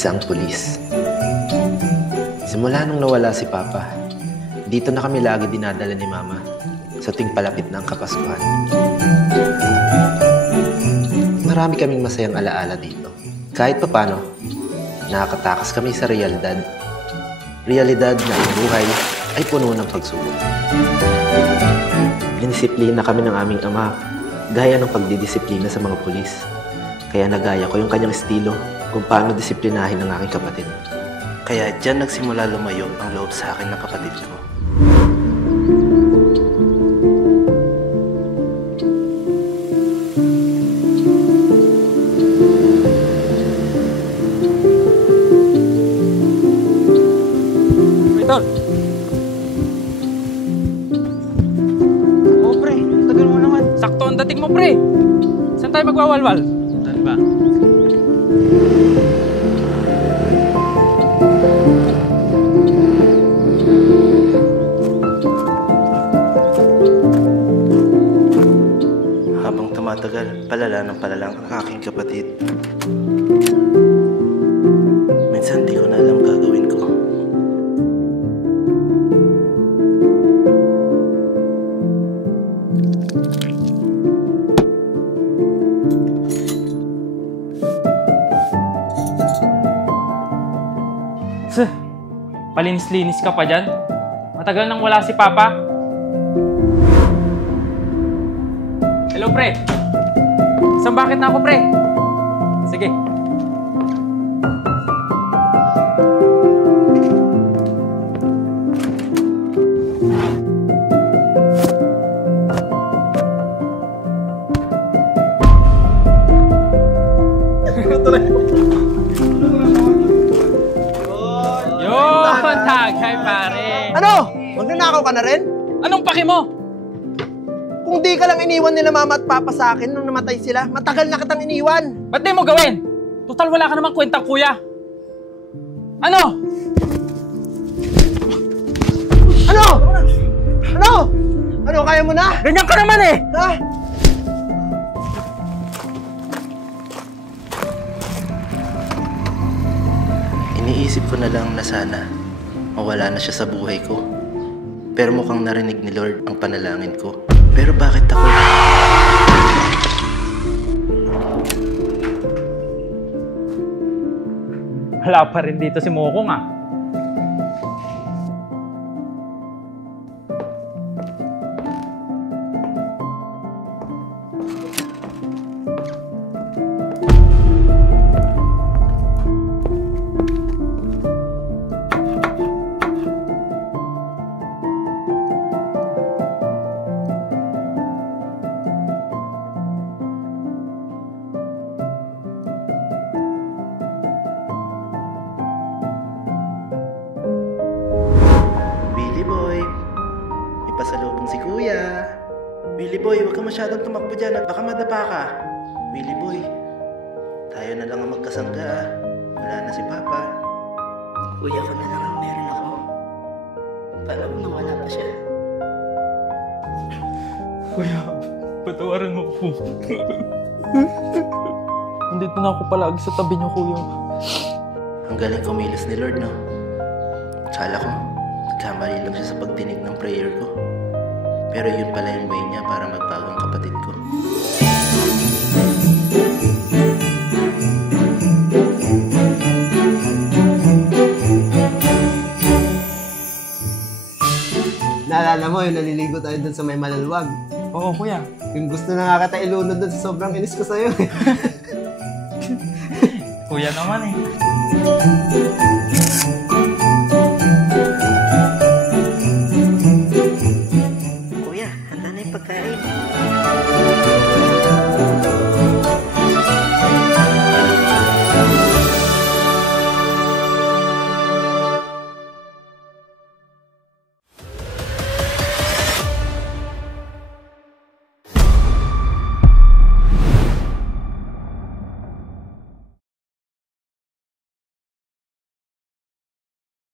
isang pulis. Simula nung nawala si Papa, dito na kami lagi dinadala ni Mama sa tuwing palapit ng Kapaskuhan. Marami kaming masayang alaala dito. Kahit papano, nakakatakas kami sa realidad. Realidad na ang buhay ay puno ng pagsubok. Dinisiplina kami ng aming ama, gaya ng pagdidisiplina sa mga pulis. Kaya nagaya ko yung kanyang estilo kung paano disiplinahin ang aking kapatid. Kaya dyan nagsimula lumayo ang loob sa akin ng kapatid ko. Tol! Oh, pre. Tagal mo naman. Sakto ang dating mo, pre. Saan tayo magwawalwal? Saan ba? Habang tumatagal, palala ng palalang ang aking kapatid. Minsan di ko na alam gagawin ko. Palinis-linis ka pa dyan? Matagal nang wala si Papa. Hello, pre. Isang bakit na ako, pre. Sige. Tagay, pare. Ano? Magnanakaw ka na rin? Anong paki mo? Kung di ka lang iniwan nila Mama at Papa sa akin nung namatay sila, matagal na kitang iniwan. Ba't di mo gawin? Total wala ka namang kwentang kuya. Ano? Ano? Ano? Ano? Kaya mo na? Ganyan ka naman eh! Ha? Iniisip ko na lang na sana mawala na siya sa buhay ko. Pero mukhang narinig ni Lord ang panalangin ko. Pero bakit ako? Wala pa rin dito si Mokong ah. Willie Boy, may pasalubong si Kuya. Willie Boy, huwag ka masyadong tumakbo dyan at baka madapa ka. Willie Boy, tayo na lang ang magkasangga ah. Wala na si Papa. Kuya ko na lang ang meron ako. Paano kung nawala pa siya? Kuya, patawarin mo ko. Nandito na ako palagi sa tabi niyo, Kuya. Ang galing kumilos ni Lord, no? Kala ko, kamali lang siya sa pagtinig ng prayer ko. Pero yun pala yung way niya para magbago ang kapatid ko. Naalala mo yung naliligo tayo dun sa may malalwag. Oo, Kuya. Yung gusto na nga kita ilunod dun sa sobrang inis ko sa'yo. Kuya naman eh.